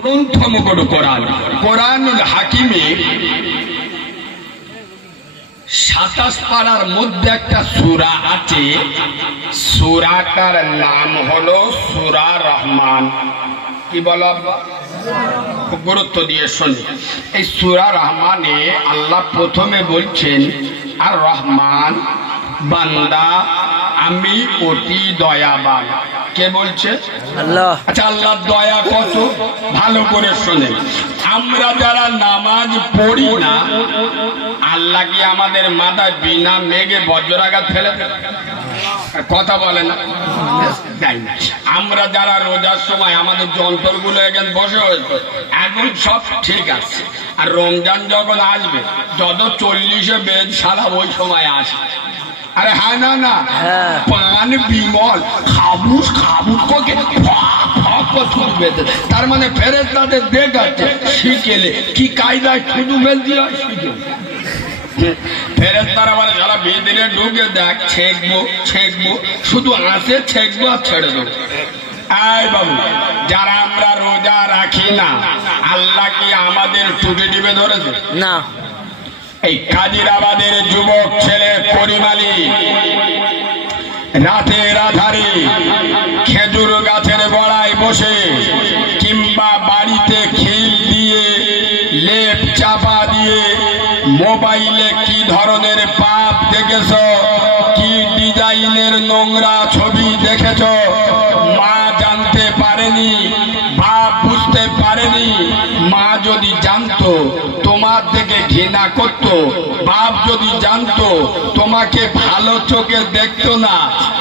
গ্রন্থ মুখর কোরআন, কোরআনুল হাকিমে ২৭ পারার মধ্যে একটা সূরা আছে। সূরাটার নাম হলো সূরা রহমান। কি বলো আব্বা? খুব গুরুত্ব দিয়ে শুনি। এই সূরা রহমানে আল্লাহ প্রথমে বলছেন, আর রহমান বান্দা আমি অতি দয়াবান। কে বলছে? আল্লাহ। আচ্ছা, আল্লাহ দয়া কত? ভালো করে শুনে। আমরা যারা নামাজ পড়ি না, আল্লাহ কি আমাদের মাথায় বিনা মেঘে বজ্রাঘাত ফেলে কথা বলে না? আমরা যারা রোজার সময় আমাদের যন্ত্রগুলো এখানে বসে হয়েছে, এখন সব ঠিক আছে। আর রমজান যখন আসবে, যত ৪০-এ বেদ সারা ওই সময় আসে। আরে হ্যাঁ না না, পান বিমল খাবুস খাবুস কোকে তার মানে ফেরেশতাদের দেখাচ্ছে শিখেলে কি কায়দায় শুধু ফেলতে হয় শিখে। ফেরেশতারা বলে যারা বেদিনে ঢুকে দেখ ছেঁকবো ছেঁকবো, শুধু আসে ছেঁকবো আর ছেড়ে দেবো। আয় বাবু, যারা আমরা রোজা রাখি না, আল্লাহ কি আমাদের টুটি টিপে ধরেছে? না। এই কাজিরাবাদের যুবক ছেলে পরিমালি রাতের আধারে খেজুর গাছের গোড়ায় বসে কিংবা বাড়িতে খিল দিয়ে লেপ চাপা দিয়ে মোবাইলে কি ধরনের পাপ দেখেছ, কি ডিজাইনের নোংরা ছবি দেখেছ, মা জানতে পারেনি, বাপ বুঝতে পারেনি। মা যদি জানতো তোমার থেকে ঘৃণা করত, বাপ যদি জানতো তোমাকে ভালো চোখে দেখতো না,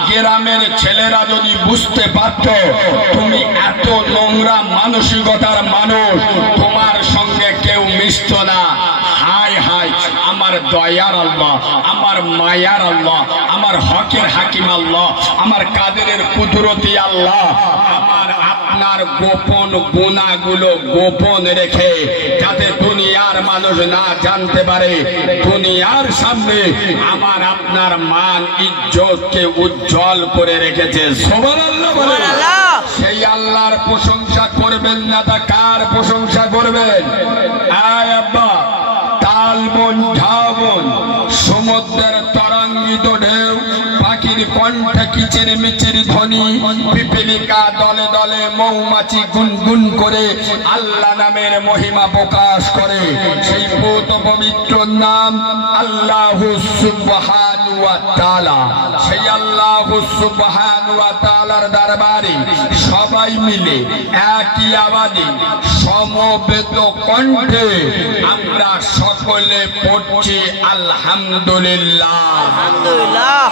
গ্রামের ছেলেরা যদি বুঝতে পারত তুমি এত নোংরা মানসিকতার মানুষ, তোমার সঙ্গে কেউ মিশত না। হায় হায়, আমার দয়ার আল্লাহ, আমার মায়ার আল্লাহ, আমার হকের হাকিম আল্লাহ, আমার কাদেরের কুদরতি আল্লাহ আমার আপনার গোপন গুনাহগুলো গোপন রেখে যাতে দুনিয়ার মানুষ না জানতে পারে, দুনিয়ার সামনে আমার আপনার মান ইজ্জতকে উজ্জ্বল করে রেখেছে। সুবহানাল্লাহ বলেন। সেই আল্লাহর প্রশংসা করবেন না তা কার প্রশংসা করবেন? আয় আব্বা, তালবন ঝাবন সমুদ্রের তরঙ্গিত ঢেউ, পাখির কণ্ঠে কিচির মিচির ধ্বনি, পিপীলিকা দলে দলে মৌমাছি গুনগুন করে আল্লাহ নামের মহিমা প্রকাশ করে। সেই পূত পবিত্র নাম আল্লাহু সুবহানাহু ওয়া তাআলা। সেই আল্লাহু সুবহানাহু ওয়া তাআলার দরবারে সবাই মিলে একই আওয়াজে সমবেত কণ্ঠে আমরা সকলে পড়ছি আলহামদুলিল্লাহ। আলহামদুলিল্লাহ।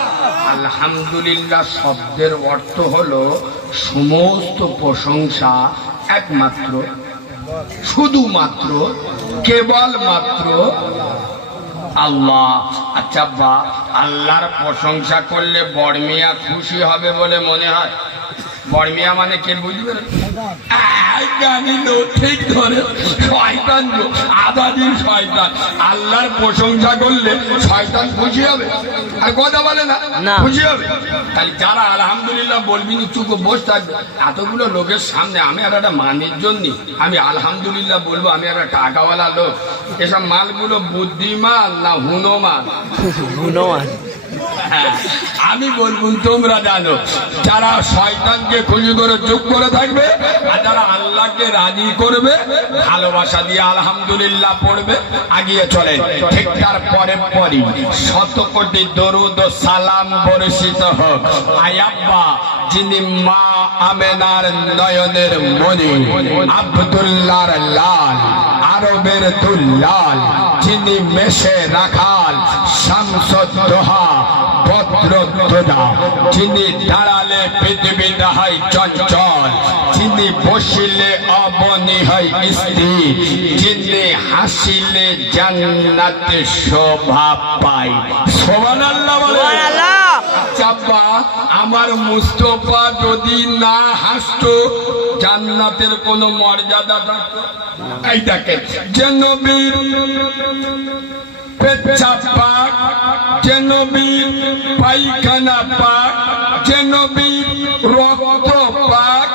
আলহামদুলিল্লাহ শব্দের অর্থ হলো সমস্ত প্রশংসা একমাত্র, শুধুমাত্র, কেবলমাত্র আল্লাহ। আচ্ছা বা আল্লাহর প্রশংসা করলে বড় মিয়া খুশি হবে বলে মনে হয়? বড় মিয়া মানে কে বুঝবে? ঠিক ধরে শয়তান, আদাদিন শয়তান। আল্লাহর প্রশংসা করলে শয়তান খুশি হবে? আর কথা বলে না খুশি হবে? তাহলে যারা আলহামদুলিল্লাহ বলবি না চুপ বসে থাকবে, এতগুলো লোকের সামনে আমি আর একটা মানের জন্য আমি আলহামদুলিল্লাহ বলবো, আমি একটা টাকাওয়ালা লোক, এসব মালগুলো বুদ্ধিমান না হুনমান? হুনমান। আমি বলবো তোমরা জানো, যারা শয়তানকে খুশি করে চুপ করে থাকবে আর যারা আল্লাহকে রাজি করবে ভালোবাসা দিয়ে আলহামদুলিল্লাহ পড়বে, আগিয়ে চলে। ঠিক তার পরে পরই ১০০ কোটি দরুদ ও সালাম বর্ষিত হোক আয়াব্বা, যিনি মা আমেনার নয়নের মনি, আব্দুল্লাহর লাল, আরবের দুল্লাল, যিনি মেশে রাখাল, শামসুদ্দোহা, ভদ্রোদ্দোজা, যিনি দাঁড়ালে পৃথিবীটা হয় চঞ্চল, যিনি বসিলে অবনী হয় স্থির, যিনি হাসিলে জান্নাতে শোভা পায়। সুবহানাল্লাহ বলেন। চাপা আমার মুস্তফা যদি না হাসতো জান্নাতের কোন মর্যাদা থাকতো? এই দেখেন, যে নবীর পেচ্ছাপ পাক, যে নবীর পায়খানা পাক, যে নবীর রক্ত পাক,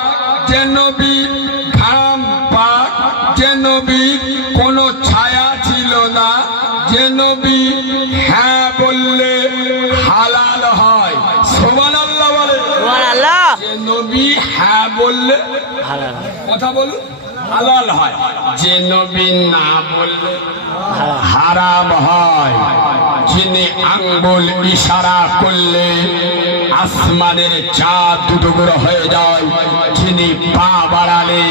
যে নবীর ঘাম পাক, যে নবীর কোনো ছায়া ছিল না, যে নবী হ্যাঁ বললে হালাল হয়, সুবহানাল্লাহ বলে, সুবহানাল্লাহ। যে নবী হ্যাঁ বললে হালাল, কথা বলুন, হালাল হয়, যে নবী না বললে হারাম হয়, যিনি আঙ্গুল ইশারা করলে আসমানের চাঁদ দুটুকরো হয়ে যায়, যিনি পা বাড়ালে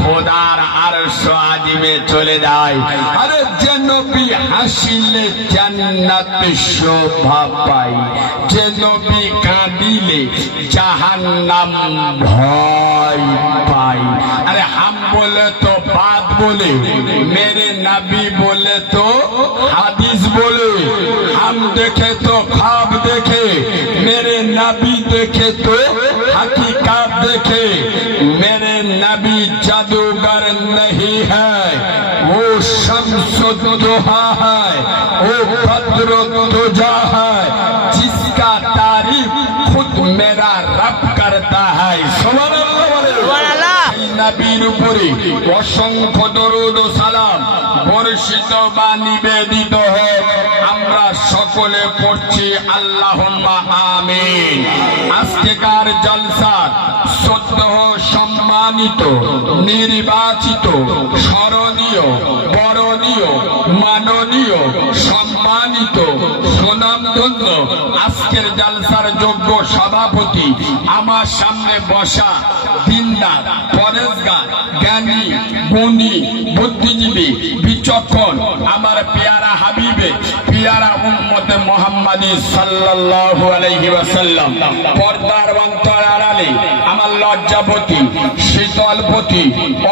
খোদার আরশ আজিমে চলে যায়, আরে যে নবী হাসিলে জান্নাত শোভা পায়, যে নবী কাঁদিলে জাহান্নাম ভয় পায়। अरे हम बोले तो बात बोले, मेरे नबी बोले तो हदीस बोले, हम देखे तो ख्वाब देखे, मेरे नबी देखे तो हकीकत देखे, मेरे नबी जादूगर नहीं है, वो शम्सुद्दोहा है, वो बद्रुद्दुजा है, जिसका तारीफ खुद मेरा रब करता है। सुबहानाल्लाह সুবহানাল্লাহ। নবীর উপরে অসংখ্য দরুদ ও সালাম বর্ষিত বা নিবেদিত হোক। আমরা সকলে পড়ছি আল্লাহুম্মা আমিন। আজকেকার জলসা শ্রদ্ধেয় সম্মানিত নির্বাচিত স্মরণীয় বরণীয় মাননীয় সম্মানিত সুনামধন্য আজকের জলসার যোগ্য সভাপতি, আমার সামনে বসা দিনদার পরেশগার জ্ঞানী গুণী বুদ্ধিজীবী বিচক্ষণ আমার পেয়ারা হাবিবে পেয়ারা উম্মতে মুহাম্মাদী সাল্লাল্লাহু আলাইহি ওয়াসাল্লাম, পর্দার অন্তর আড়ালে আমার লজ্জাবতী শীতলপতি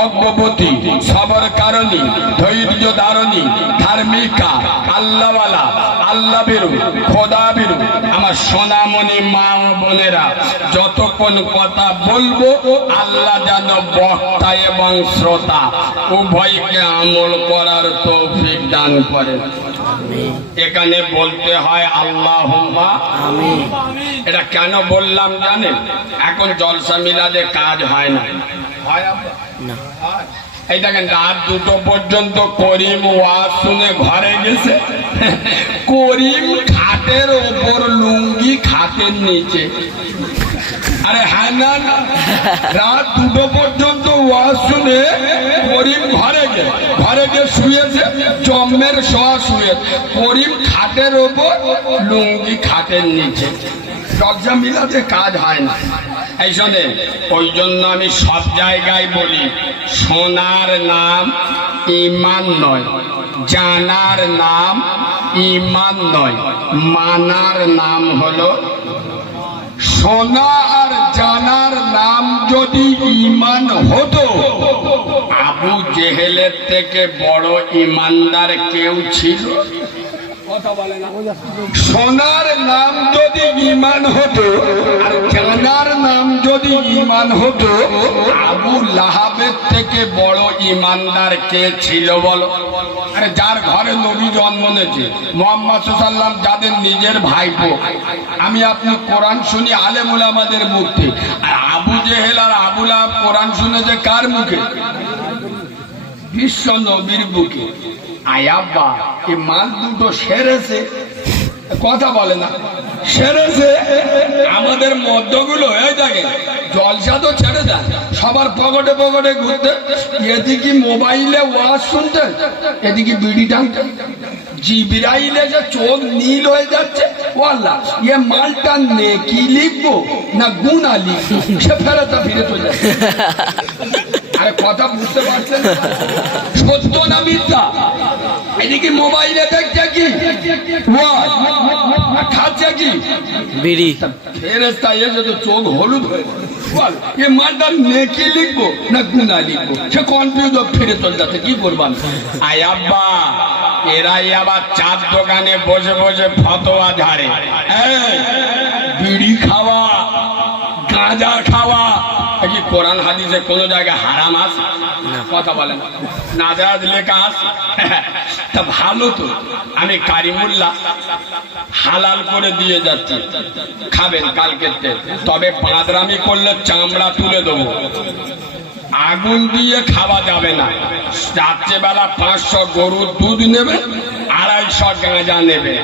অজ্ঞবতী সবরকারণী ধৈর্য ধারণী ধার্মিকা আল্লাহওয়ালা আল্লাহ বেরু খোদা বেরু আমার সোনামণি মা ও বোনেরা, যতক্ষণ কথা বলবো আল্লাহ যেন বক্তা এবং শ্রোতা উভয়কে আমল করার তৌফিক দান করেন। এখানে বলতে হয় আল্লাহুম্মা আমিন। এটা কেন বললাম জানেন? এখন জলসা মিলাদে কাজ হয় না, হয় না। এই দেখেন রাত 2টো পর্যন্ত করিম ওয়াজ শুনে ঘরে গেছে, করিম খাটের ওপর লুঙ্গি খাটের নিচে। আরে হ্যাঁ না, রাত 2টো পর্যন্ত ওয়াজ শুনে করিম ঘরে গিয়ে শুয়েছে, জম্মের শোয়া শুয়ে, করিম খাটের ওপর লুঙ্গি খাটের নিচে। জলসা মিলাতে কাজ হয় না। এই শোনে, ওই জন্য আমি সব জায়গায় বলি শোনার নাম ঈমান নয়, জানার নাম ঈমান নয়, মানার নাম হলো। শোনা আর জানার নাম যদি ঈমান হতো, আবু জেহেলের থেকে বড় ঈমানদার কেউ ছিল? কথা বলে না। শোনার নাম যদি ঈমান হতো আর জানার নাম যদি ঈমান হতো, আবু লাহাবের থেকে বড় ঈমানদার কে ছিল বলো? আরে যার ঘরে নবী জন্ম নিয়েছে মুহাম্মদ সাল্লাল্লাহু আলাইহি ওয়াসাল্লাম, যাদের নিজের ভাইপো, আমি আপনি কোরআন শুনি আলেম উলামাদের মুখ থেকে, আর আবু জেহেল আর আবু লাহাব কোরআন শুনেছে কার মুখে? বিশ্ব নবীর বুকে। আয়াব্বা এই মাল দুটো সেরেছে, কথা বলে না, সেরেছে। আমাদের মধ্যগুলো এই দেখে জলসা তো ছেড়ে দেন, সবার পকেটে পকেটে ঘুরতে, এদিকে মোবাইলে ওয়াজ শুনতে, এদিকে বিড়ি টানতে, জিবরাইলে যে চোখ নীল হয়ে যাচ্ছে, ওয়াল্লাহ এ মালটা নেকি লিখবো না গুনাহ লিখবো, সে ফেরত ফিরে চলে যাচ্ছে। আরে কথা বুঝতে পারছেন? সত্য না মিথ্যা? এদিকে মোবাইলে দেখছে কি ওয়াজ, খাচ্ছে কি বিড়ি, ফেরেশতা এসে তো চোখ হলুদ হয়ে বল এ মালটা নেকি লিখবো না গুনাহ লিখবো, সে কনফিউজ ফিরে চলে যাচ্ছে, কি করবেন? আয় আব্বা, এরাই আবার চার দোকানে বসে বসে ফতোয়া ঝাড়ে, বিড়ি খাওয়া গাঁজা খাওয়া কি কোরআন হাদিসে কোন জায়গায় হারাম আছে? কথা বলেন, নাজায়েজ লেখা আছে? তা ভালো তো, আমি কারিমুল্লাহ হালাল করে দিয়ে যাচ্ছি, খাবেন কালকে, তবে পাঁদরামি করলে চামড়া তুলে দেবো। আগুন দিয়ে খাওয়া যাবে না। রাত্রেবেলা 500 গরুর দুধ নেবে, 250 গাঁজা নেবে,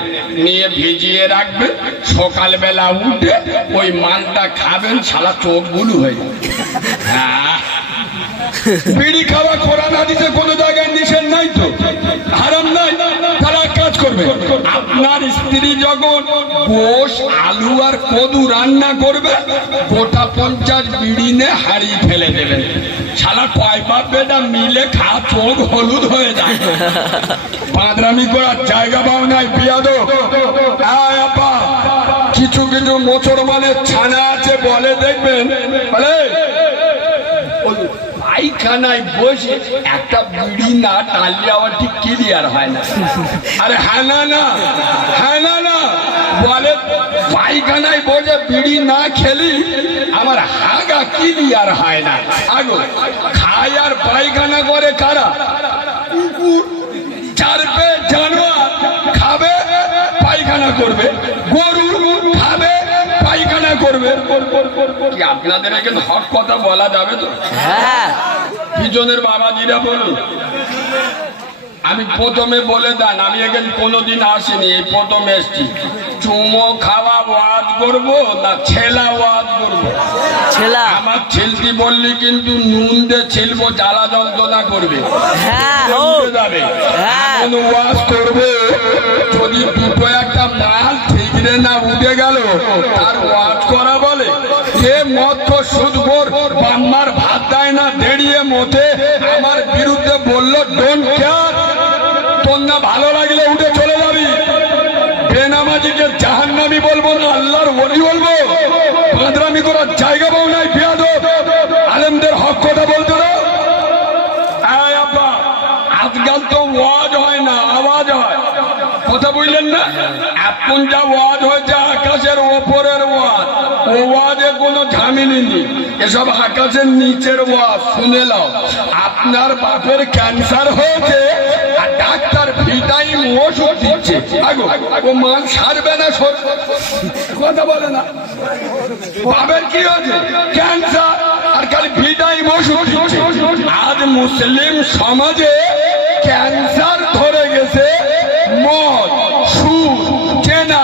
নিয়ে ভিজিয়ে রাখবে, সকালবেলা উঠে ওই মালটা খাবেন, সারা চোখ গুলো হয়ে যাবে। হ্যাঁ, বিড়ি খাওয়া কোরআন হাদিসে কোনো জায়গায় নিষেধ নাই তো, হারাম নাই। তারা কাজ করবে, আপনার স্ত্রী যখন গোশ, আলু আর কদু রান্না করবে, গোটা 50 বিড়ি নে হারিয়ে ফেলে দেবেন। শালা কয় বাপ বেটা মিলে খা, চোখ হলুদ হয়ে যায়। পাঁদরামি করার জায়গা পাও নাই বিয়াদো। কিছু কিছু মুসলমানের ছানা আছে, বলে দেখবেন বলে পায়খানায় বসে একটা বিড়ি না টানলে আবার ঠিক ক্লিয়ার হয় না। আরে হ্যাঁ না না, হ্যাঁ না না, বলে পায়খানায় বসে বিড়ি না খেলি আমার হাগা ক্লিয়ার হয় না। আগো খায় আর পায়খানা করে কারা? কুকুর, চারবে জানোয়ার, খাবে পায়খানা করবে, গরু খাবে পায়খানা করবে। কি আপনাদের এখানে হক কথা বলা যাবে তো? হ্যাঁ, পিছনের বাবাজিরা বলুন। আমি প্রথমে বলে দেন, আমি এখানে কোনোদিন আসিনি, এই প্রথম এসছি। চুমো খাওয়া ওয়াজ করবো না ছেলা ওয়াজ করবো? ছেলা। আমার ছেলতি বললি কিন্তু নুন দিয়ে ছেলবো, জ্বালা যন্ত্রণা করবে। হ্যাঁ, যাবে হ্যাঁ। এমন ওয়াজ করবে, যদি দুটো একটা মাল ঠিকরে না উঠে গেল তার ওয়াজ করা বলে। এ মত সুদঘোর বাম্মার ভাত দেয় না, দেড়িয়ে মতে আমার বিরুদ্ধে বললো ডোন্ট কেয়ার। তোর না ভালো লাগলে উঠে চলে যাবি। বেনামাজিকে জাহান্নামী বলবো না আল্লাহর ওলি বলবো। পাঁদরামি করার জায়গা পাও নাই বিয়াদব। আলেমদের হক কথা বলতো না। আজকাল তো ওয়াজ হয় না, আওয়াজ হয়। কথা বুঝলেন না? এখন যা ওয়াজ হয়েছে আকাশের ওপরের ওয়াজ, ও ওয়াজে কোনো ঝামেলি নেই। এসব আকাশের নিচের ওয়াজ শুনে নাও। আপনার বাপের ক্যান্সার হয়েছে আর ডাক্তার ভিটামিন ওষুধ দিচ্ছে, ও মান সারবে না। কথা বলে না, বাপের কি হয়েছে? ক্যান্সার, আর খালি ভিটামিন ওষুধ দিচ্ছে। আজ মুসলিম সমাজে ক্যান্সার ধরে গেছে মদ, সুদ, চেনা,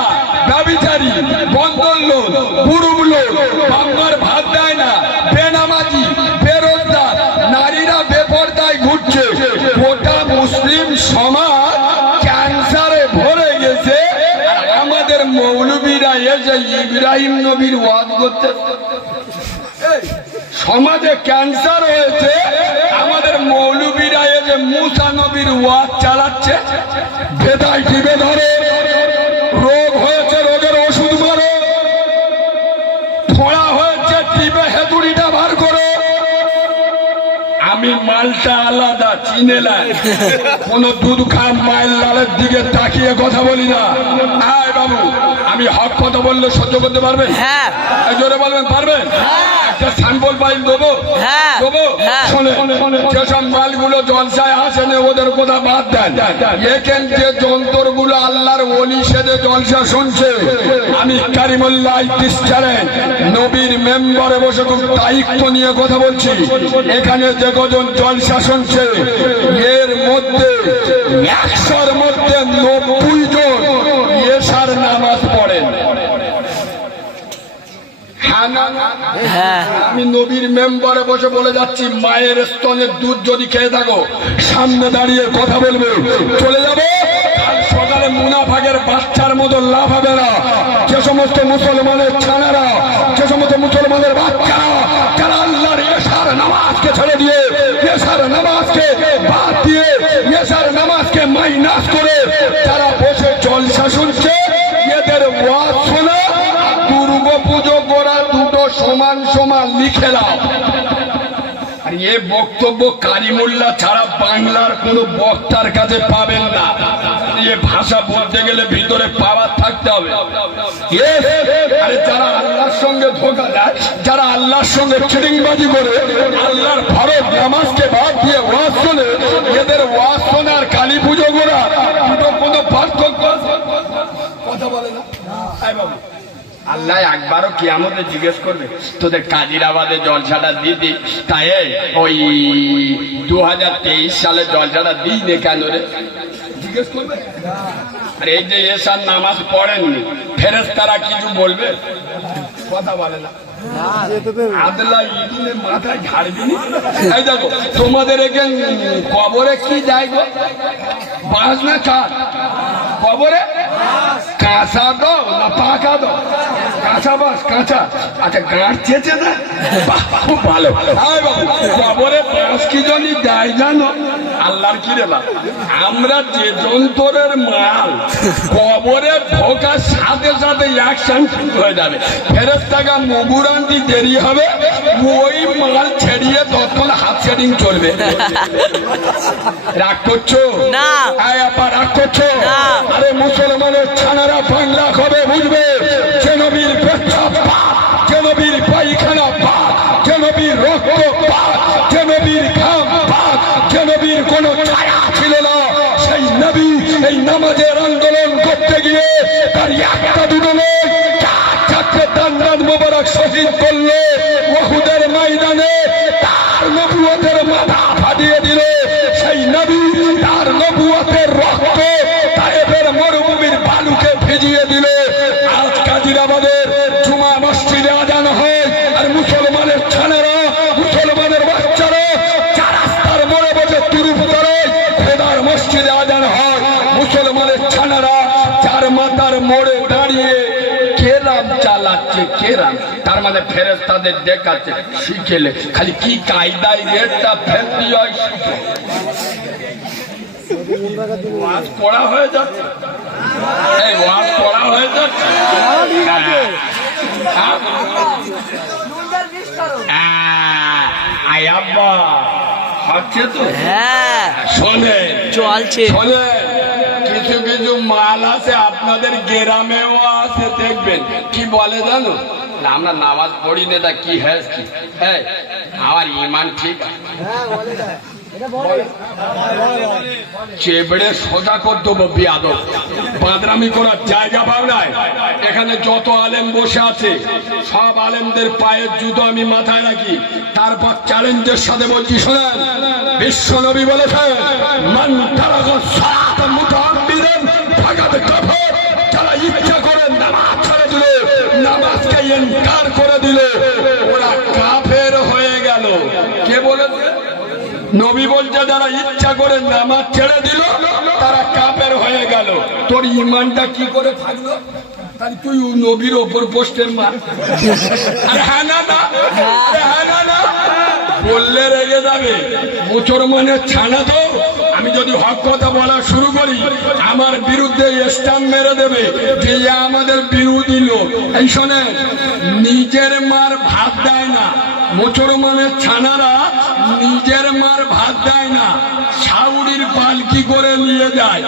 ব্যভিচারী, বন্ধন লোন, বুড়ুম লোন, বাংলার ভাত দেয় না, বেনামাজি, বেরোজগার, নারীরা বেপরদায় ঘুরছে। গোটা মুসলিম সমাজ ক্যান্সারে ভরে গেছে। আর আমাদের মৌলবীরা এসে ইব্রাহিম নবীর ওয়াজ করতে। সমাজে ক্যান্সার হয়েছে, আমাদের মৌলবীরা এসে মুসা নবীর ওয়াজ চালাচ্ছে। বেদায় টিপে ধরে, রোগ হয়েছে রোগের ওষুধ মারো, ফোড়া হয়েছে টিপে হেতুড়িটা বার করো। আমি মালটা আলাদা চিনেলাম, কোন দুধ খাম মায়ের লালের দিকে তাকিয়ে কথা বলি না। হ্যাঁ বাবু, আমি হক কথা বললে সহ্য করতে পারবেন? হ্যাঁ। জোরে বলবেন পারবেন? একটা স্যাম্পল ফাইল দেবো, হ্যাঁ। দেবো। শোনে, যেসব মালগুলো জলসায় আসেন ওদের কথা বাদ দেন। এখান যে যন্ত্রগুলো আল্লাহর ওলি সেজে জলসা শুনছে, আমি কারিমুল্লাহ ইদ্রিস চ্যানেল নবীর মেম্বারে বসে খুব দায়িত্ব নিয়ে কথা বলছি। এখানে যে কজন জলসা শুনছে এর মধ্যে 100-র মধ্যে 90 জন এশার নামাজ পড়েন। আমি নবীর মেম্বারে বসে বলে যাচ্ছি, মায়ের স্তনের দুধ যদি খেয়ে থাকো সামনে দাঁড়িয়ে কথা বলবে, চলে যাবো। সকালে মুনাফাকের বাচ্চার মতো লাভ হবে না। যে সমস্ত মুসলমানের ছানারা, যে সমস্ত মুসলমানের বাচ্চারা যারা আল্লাহর এশার নামাজকে ছেড়ে দিয়ে, এশার নামাজকে বাদ দিয়ে, এশার নামাজকে মাইনাস করে যারা বসে জলসা শুনছে, এদের ওয়াজ শোনা দুর্গা পুজো করা দুটো সমান সমান লিখে নাও। আর এ বক্তব্য কারিমুল্লাহ ছাড়া বাংলার কোন বক্তার কাছে পাবেন না। এ ভাষা বলতে গেলে ভিতরে পাওয়ার থাকতে হবে। আরে যারা আল্লাহর সঙ্গে ধোঁকা দেয়, যারা আল্লাহর সঙ্গে চিটিংবাজি করে, আল্লাহর ফরজ নামাজকে বাদ দিয়ে ওয়াজ শোনে, এদের ওয়াজ শোনা আর কালী পুজো করা দুটো কোনো পার্থক্য আছে? কথা বলে না। বাবু আল্লাহ একবারও কিয়ামতে জিজ্ঞেস করবে তোদের কাজিরাবাদে জলসাটা দিদি তাই ওই 2023 সালে জলসাটা দিই নে কেন রে জিজ্ঞেস করবে? আর এই যে এসার নামাজ পড়েননি ফেরেশতারা কিছু বলবে? কথা বলে না। আদলা ইদিনে মাথায় ঝাড়বি নি। এই দেখো তোমাদের এখানে কবরে কি যায় গো? বাঁশ না কাঠ? কবরে কাঁচা দাও না পাকা দাও? কাঁচা বাস কাঁচা। আচ্ছা গাঁট চেয়েছে না? খুব ভালো। কবরে বাঁশ কি জন্য দেয় জানো? আল্লাহর কি রে বা, আমরা যে যন্ত্রের মাল কবরে ঢোকার সাথে সাথে অ্যাকশন শুরু হয়ে যাবে। ফেরেশতারা মুগুরান্তি দেরি হবে, ওই মাল ছেড়িয়ে তখন হাত সেটিং চলবে। রাগ করছো না? রাগ করছো? আরে মুসলমানের ছানারা বাংলা কবে বুঝবে যে নবীর পেচ্ছাপ পাক, যে নবীর পায়খানা পাক, যে নবীর রক্ত পাক, যে নবীর ঘাম পাক, যে নবীর কোনো ছায়া ছিল না, সেই নবী এই নামাজের আন্দোলন করতে গিয়ে তার একটা দুটো লোক চারটে দান মোবারক শহীদ করলো উহুদের ময়দানে। তার নবুয়তের মাথা ফাটিয়ে দিল সেই নবী, তার নবুয়তের রক্ত তায়েফের মরুভূমির বালুকে ভিজিয়ে দিল। আজ কাজিরাবাদের জুমা মসজিদে আজান হয় আর মুসলমানের ছেলেরা, মুসলমানের বাচ্চারা চার রাস্তার মোড়ে বসে তুরুপ করে খোদার মসজিদে আজান হয়। মুসলমানের ছেলেরা চার মাথার মোড়ে দাঁড়িয়ে কেরাম চালাচ্ছে, কেরাম তার মানে ফেরেশতাদের দেখাচ্ছে শিখেলে খালি কি কায়দায় রেটটা ফেলতে হয় শিখে। ওয়াজ পড়া হয়ে যাচ্ছে, এই ওয়াজ পড়া হয়ে যাচ্ছে। আব্বা হচ্ছে তো? হ্যাঁ শোনে চলছে। শোনে কিছু কিছু মাল আছে আপনাদের গ্রামেও আছে, দেখবেন কি বলে জানো? আমরা নামাজ পড়ি না তা কি হ্যাঁ কি হ্যাঁ আমার ইমান ঠিক চেবড়ে সোজা করে দেবো বিয়াদব, বাদরামি করার জায়গা পাওয়ায়। এখানে যত আলেম বসে আছে সব আলেমদের পায়ের জুতো আমি মাথায় রাখি। তারপর চ্যালেঞ্জের সাথে বলছি শোনেন, বিশ্ব নবী বলেছেন মান তারাকা সালাত মুতাআম্মিদান ফাকাদ কাফার। যারা ইচ্ছা করে নামাজ ছেড়ে দিল, নামাজকে ইনকার করে দিল, ওরা কাফের হয়ে গেল। কে বলেছে? নবী বলছে যারা ইচ্ছা করে নামাজ ছেড়ে দিল তারা কাফের হয়ে গেল। তোর ইমানটা কি করে থাকলো? তাহলে তুই নবীর ওপর পোস্টের মার। হ্যাঁ না না, হ্যাঁ না না বললে রেগে যাবে। মুসলমানের ছানা তো আমি যদি হক কথা বলা শুরু করি আমার বিরুদ্ধে স্ট্যাম্প মেরে দেবে যে আমাদের বিরোধী লোক। এই শোনেন, নিজের মার ভাত দেয় না মুসলমানের ছানারা, নিজের মার ভাত দেয় না, সাউরির পালকি করে নিয়ে যায়।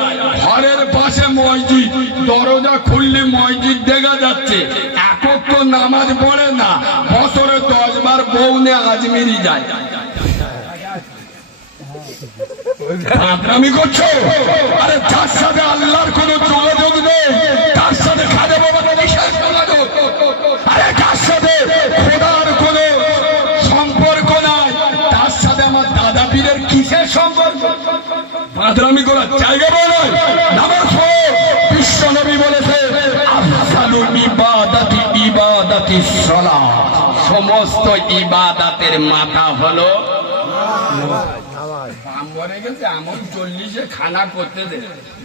ঘরের পাশে মসজিদ, দরজা খুললে মসজিদ দেখা যাচ্ছে, একক তো নামাজ পড়ে না, বছরে 10 বার বউ নিয়ে আজমিরি যায়। আমি করছো? আরে যার সাথে আল্লাহর কোন যোগাযোগ নেই তার সাথে খাজা বাবার বিশেষ যোগাযোগ। আরে যার সাথে খোদার কোন সম্পর্ক নাই তার সাথে আমার দাদা পীরের কিসের সম্পর্ক? বাদরামি করার জায়গা নয়। নামাজ বিশ্ব নবী বলেছে আফসালুল ইবাদাতি ইবাদাতিস সালাত, সমস্ত ইবাদাতের মাথা হলো মরে গেছে এমন 40-এ খানা করতে দে,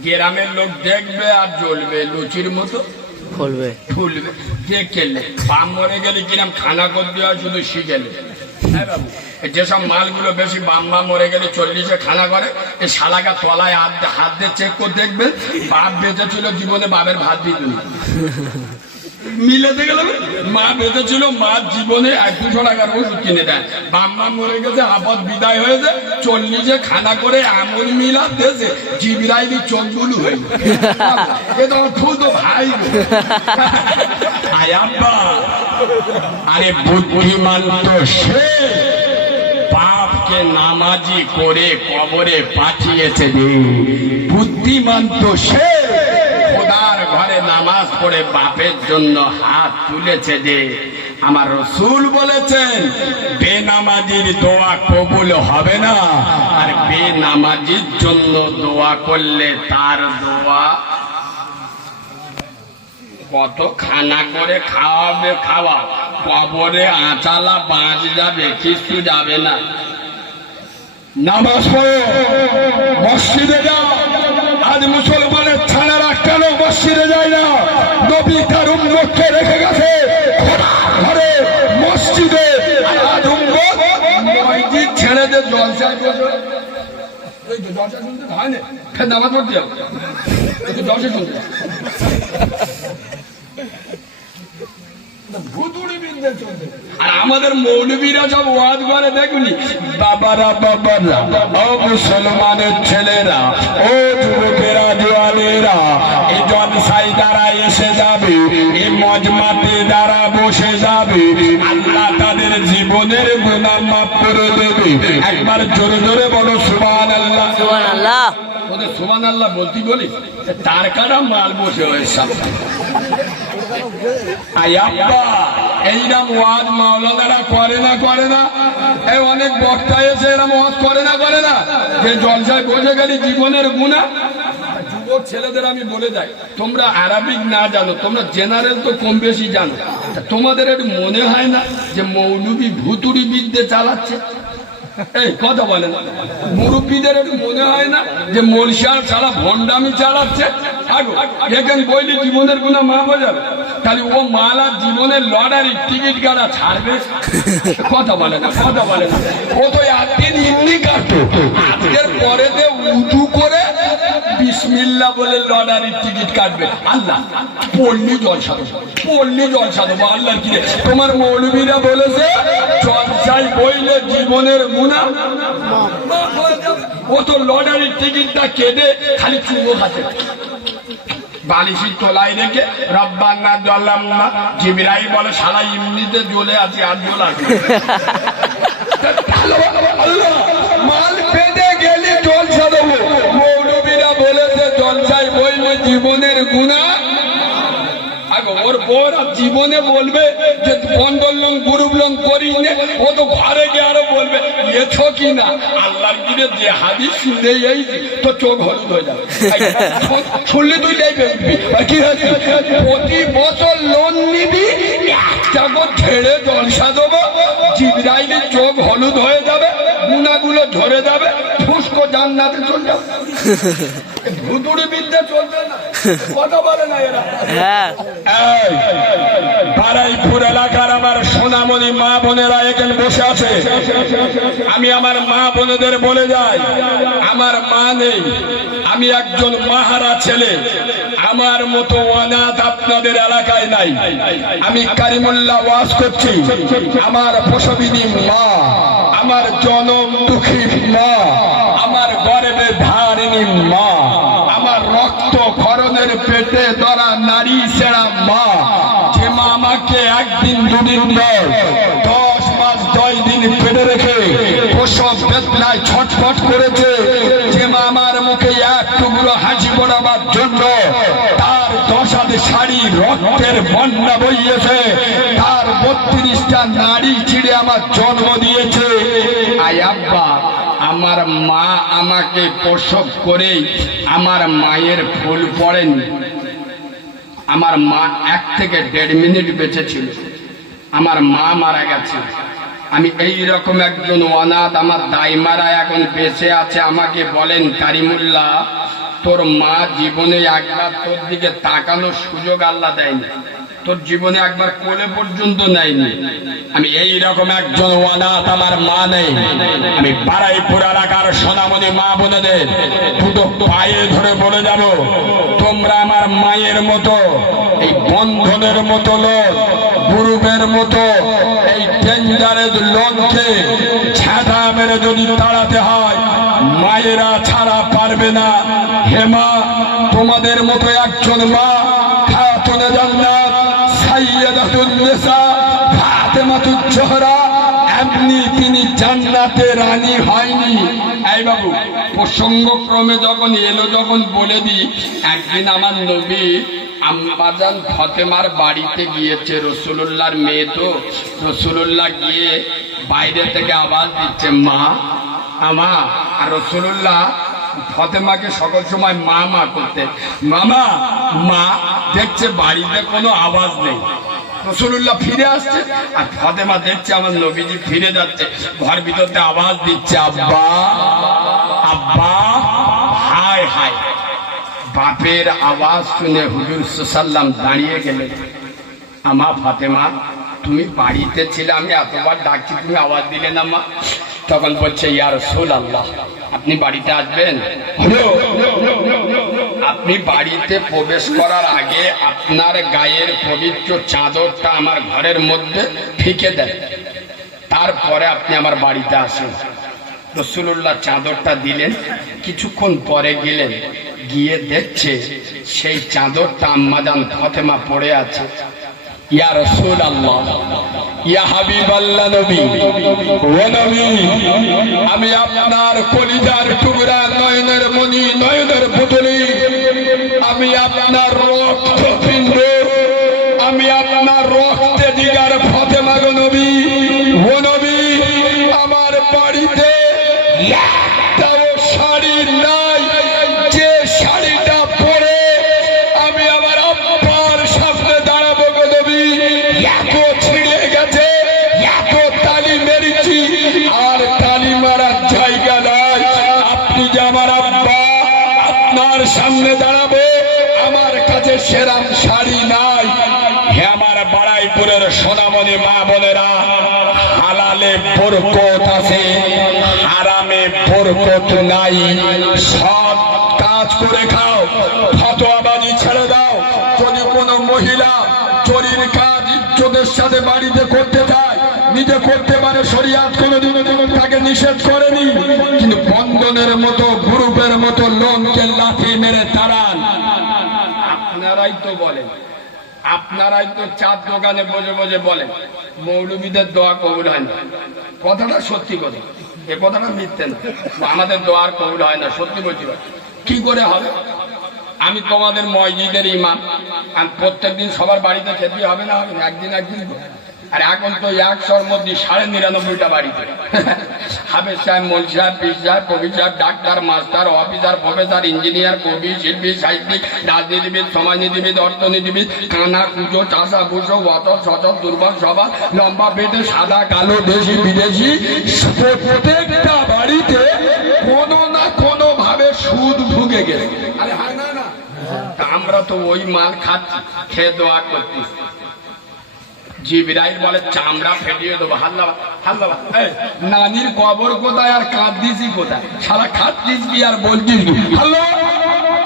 গ্রামের লোক দেখবে আর জ্বলবে লুচির মতো ফুলবে ফুলবে। দেখলে পাম মরে গেলে কিরম খানা করতে হয় শুধু শিখেলে। হ্যাঁ বাবু, যেসব মালগুলো বেশি বাম্মা মরে গেলে 40-এ খানা করে, এই শালাকা তলায় হাত দিয়ে চেক করে দেখবেন বাপ বেঁচে ছিল জীবনে বাপের ভাত দিত মিলাতে গেল। মা বেঁচে ছিল, মা জীবনে 1-200 টাকার ওষুধ কিনে দেয়। বাম্মা মরে গেছে, আপদ বিদায় হয়েছে, 40-এ খানা করে এমন মিলাদ দিয়েছে জিবরাইলি চোখগুলো হয়ে তো ভাই। আরে বুদ্ধিমান তো সে বাপকে নামাজি করে কবরে পাঠিয়েছে। বুদ্ধিমান তো সে খোদার ঘরে নামাজ পড়ে বাপের জন্য হাত তুলেছে যে আমার রসুল বলেছেন বেনামাজির দোয়া কবুল হবে না, আর বেনামাজির জন্য দোয়া করলে তার দোয়া কত খানা করে খাওয়াবে খাওয়া, কবরে আঁচালা বাঁচ যাবে, কিছু যাবে না। নামাজ পড়ো, মসজিদে যাও। আজ মুসলমানের ছাড়ারা কেন মসজিদে যায় না? নবী তার উম্মতকে রেখে গেছে ঘরে মসজিদে, আজ উম্মত মসজিদ ছেড়ে যে জলসা জলসা শুনতে হয় না, ফের নামাজ পড়তে যাবো, জলসা শুনতে আর আমাদের মৌলবীরা সব ওয়াজ করে দেখুনি, বাবারা বাবারা, ও মুসলমানের ছেলেরা, ও যুবকেরা জোয়ানেরা, এই জলসাই দ্বারা এসে যাবে, এই মজমাতে দ্বারা বসে যাবে, আল্লাহ তাদের জীবনের গুনাহ মাফ করে দেবে। একবার জোরে জোরে বলো সুবহানাল্লাহ। সুবহানাল্লাহ। ওদের সুবহানাল্লাহ বলতে বলি তার কাটা মাল বসে হয়েছে। এইরকম ওয়াজ মাওলানারা করে না করে না? এই অনেক বক্তা এসে এরকম ওয়াজ করে না করে না, যে জলসায় বসে গেলি জীবনের গুনাহ। যুবক ছেলেদের আমি বলে যাই, তোমরা আরবিক না জানো, তোমরা জেনারেল তো কম বেশি জানো, তোমাদের একটু মনে হয় না যে মৌলবী ভুতুড়ি বিদ্যে চালাচ্ছে? এই কথা বলে না, মুরব্বীদের একটু মনে হয় না যে মলসার সারা ভণ্ডামি চালাচ্ছে? এখানে বইলে জীবনের গুনাহ মাফ হয়ে যাবে, তাহলে ও মালা জীবনের লটারি টিকিট কাটা ছাড়বে? কথা বলে না, কথা বলে না। ও তো একদিন এমনি কাটতো, আজকের পরেতে উঁচু করে বিসমিল্লাহ বলে লটারির টিকিট কাটবে। আল্লাহ পড়লি জলসা দেবো, পড়লি জলসা দেবো। আল্লাহ কি তোমার মৌলবীরা বলেছে জলসাই বইলে জীবনের গুনাহ মাফ হয়ে যাবে। ও তো লটারির টিকিটটা কেটে খালি চুমো খাচ্ছে, বালিশি তোলাই রেখে রব্বানা জালামনা। জিবরাইল বলে শালা এমনিতে জ্বলে আছে, আর জ্বলা মাল পেটে গেলে জলসা দেবো। মৌলবীরা বলেছে জলসাই বইলে জীবনের গুনাহ। ওর বোর জীবনে বলবে যে বন্ধন লোন গ্রুপ লোন করি, ও তো ঘরে গিয়ে আরো বলবে এছো কি না। আল্লাহর গিরে যে হাদিস শুনলে এই তো চোখ হলুদ হয়ে যাবে, শুনলে তুই কি প্রতি বছর লোন নিবি, একটা ছেড়ে জলসা দেবো, জিবরাইলের চোখ হলুদ হয়ে যাবে, গুনাহগুলো ঝরে যাবে, ফুসকো জান্নাতে চলে যাবে। ভুতুড়ি বিদ্যা চলবে না, কথা বলে না এরা। হ্যাঁ, বারাইপুর এলাকার আমার সোনামণি মা বোনেরা এখানে বসে আছে। আমি আমার মা বোনেদের বলে যাই, আমার মা নেই, আমি একজন মাহারা ছেলে, আমার মতো অনাথ আপনাদের এলাকায় নাই। আমি কারিমুল্লাহ ওয়াজ করছি, আমার প্রসবিনী মা, আমার জনম দুঃখী মা, আমার গর্ভে ধারিণী মা, আমার রক্ত খরণের পেটে ধরা নারী সেরা মা, যে মা আমাকে একদিন দুদিন নয় 10 মাস 10 দিন পেটে রেখে প্রসব বেদনায় ছটফট করেছে, যে মা আমার মুখে এক টুকরো হাসি পড়াবার জন্য তার 10 হাত শাড়ি রক্তের বন্যা বইয়েছে, তার 32টা নারী ছিঁড়ে আমার জন্ম দিয়েছে। আয় আব্বা, আমার মা আমাকে প্রসব করেই আমার মায়ের ফুল পড়েনি। আমার মা 1 থেকে 1.5 মিনিট বেঁচে ছিল, আমার মা মারা গেছে। আমি এই রকম একজন অনাথ, আমার দাইমারা এখন বেঁচে আছে। আমাকে বলেন কারিমুল্লাহ, তোর মা জীবনে একবার তোর দিকে তাকানোর সুযোগ আল্লাহ দেয়নি, তোর জীবনে একবার কোলে পর্যন্ত নেয়নি। আমি এই রকম একজন অনাথ, আমার মা নেই। আমি বারাইপুর এলাকার সোনামণি মা বোনেদের দুটো পায়ে ধরে বলে যাব, তোমরা আমার মায়ের মতো, এই বন্ধনের মতো লোক, গ্রুপের মতো এই ডেঞ্জারের লোককে ছেঁটা মেরে যদি তাড়াতে হয়, মায়েরা ছাড়া পারবে না। হেমা, তোমাদের মতো একজন মা, খাতুনে জান্নাত সাইয়্যিদাতুন নিসা ফাতেমাতুজ জোহরা, এমনি তিনি জান্নাতে রানী হয়নি। এই বাবু, প্রসঙ্গক্রমে যখন এলো, যখন বলে দিই, একদিন আমার নবী আম্মাজান ফতেমার বাড়িতে গিয়েছে। রসুলুল্লাহর মেয়ে তো, রসুলুল্লাহ গিয়ে বাইরে থেকে আওয়াজ দিচ্ছে, মা আমা। আর রসুলুল্লাহ ফতেমাকে সকল সময় মা মা করতে, মামা মা। দেখছে বাড়িতে কোনো আওয়াজ নেই, রসুলুল্লাহ ফিরে আসছে, আর ফতেমা দেখছে আমার নবীজি ফিরে যাচ্ছে, ঘর ভিতরতে আওয়াজ দিচ্ছে, আব্বা আব্বা। হায় হায়, বাপের আওয়াজ শুনে হুজুর সাল্লাম দাঁড়িয়ে গেলেন। আমা ফাতেমা, তুমি বাড়িতে ছিলে, আমি এতবার ডাকছি, তুমি আওয়াজ দিলে না মা। তখন বলছে, ইয়া রাসূলুল্লাহ, আপনি বাড়িতে আসবেন? আপনি বাড়িতে প্রবেশ করার আগে আপনার গায়ের পবিত্র চাদরটা আমার ঘরের মধ্যে ফিকে দেন, তারপরে আপনি আমার বাড়িতে আসেন। রাসূলুল্লাহ চাদরটা দিলেন, কিছুক্ষণ পরে গেলেন, গিয়ে দেখছে সেই চাদরটা আম্মাজান ফাতেমা পড়ে আছে। ইয়া রাসূলুল্লাহ, ইয়া হাবিবাল্লাহ, নবী ও নবী, আমি আপনার কলিজার টুকরা, নয়নের মণি, নয়নের পুতুলি, আমি আপনার রক্তপিণ্ড, আমি আপনার রক্তে দিগার ফাতেমা গো নবী ও নবী, আমার বাড়িতে একটাও শাড়ি নাই, যে শাড়িটা পরে আমি আমার আব্বার সামনে দাঁড়াবো গো নবী, এত ছিঁড়ে গেছে, এত তালি মেরেছি, আর তালি মারার জায়গা নাই। আপনি যে আমার আব্বা, আপনার সামনে দাঁড়াবো, আমার কাছে সেরাম শাড়ি নাই। হে আমার বাড়াইপুরের সোনামণি মা বোনেরা, হালালে বরকত আছে, হারামে বরকত নাই। সব কাজ করে খাও, ফতোয়াবাজি ছেড়ে দাও। যদি কোনো মহিলা চুরির কাজ ইজ্জতের সাথে বাড়িতে করতে চায়, নিজে করতে পারে, শরিয়াত কোনোদিন তাকে নিষেধ করেনি, কিন্তু বন্ধনের মতো, গ্রুপের মতো লোনকে লাথি মেরে তাড়ান। আপনারাই তো বলেন, আপনারাই তো চার দোকানে বসে বসে বলেন মৌলবীদের দোয়া কবুল হয় না। কথাটা সত্যি কথা, এ কথাটা মিথ্যে না। আমাদের দোয়ার কবুল হয় না, সত্যি বলছি। কি করে হবে? আমি তোমাদের মসজিদের ইমাম, আর প্রত্যেকদিন সবার বাড়িতে খেতে হবে না, একদিন একদিন। আর এখন তো 100-র মধ্যে 99.5টা বাড়িতে হাফেজ সাহেব, মোল সাহেব, পীর সাহেব, কবি সাহেব, doctor, master, officer, professor, engineer, কবি, শিল্পী, সাহিত্যিক, রাজনীতিবিদ, সমাজনীতিবিদ, অর্থনীতিবিদ, কানা, কুজো, চাষা, বুঝো, অতর, সচর, দুর্বল, সভা, লম্বা পেটে, সাদা, কালো, দেশি, বিদেশি, প্রত্যেকটা বাড়িতে কোনো না কোনো ভাবে সুদ ঢুকে গেছে। আরে হয় না না, আমরা তো ওই মাল খাচ্ছি, খেয়ে দোয়া করতেছি। জিবরাইল বলে চামড়া ফেটিয়ে দেবো। হাল্লা হাল্লা, নানির কবর কোথায় আর কাঁদছিস কোথায়? সারা খাচ্ছিস কি আর বলছিস কি? হ্যালো,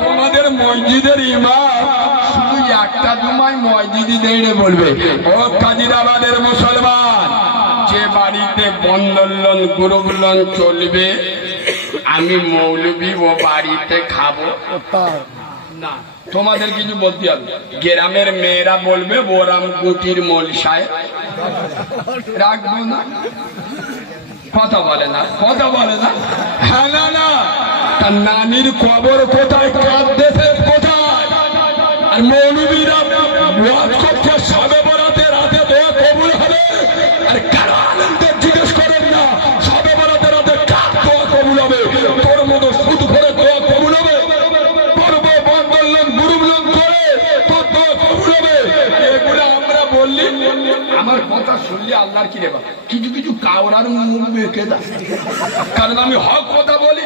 তোমাদের মসজিদের ইমাম শুধু একটা দুমাই মসজিদি দেড়ে বলবে, ও কাজিরাবাদের মুসলমান, যে বাড়িতে বন্ধন লোন, গ্রুপ লোন চলবে, আমি মৌলবী ও বাড়িতে খাবো না। তোমাদের কিছু বলতে হবে। গ্রামের মেয়েরা বলবে বোরাম গুটির মলসায় রাখবো না, কথা বলে না, কথা বলে না। হ্যাঁ না না, তার নানির কবর কোথায়, কাঁদতেছে কোথায়? আর মৌলবীরা ওয়াজ করছে সবে বরাতে, রাতে দোয়া কবুল হবে। আর কারো আনন্দের জিজ্ঞেস করেন না, সবে বরাতে রাতে কার দোয়া কবুল হবে? তোর মতো সুদ করে দোয়া কবুল হবে? আমার কথা শুনলে আল্লাহর কি রেবা, কিছু কিছু কাওরার মুখ বেঁকে যায়, কারণ আমি হক কথা বলি,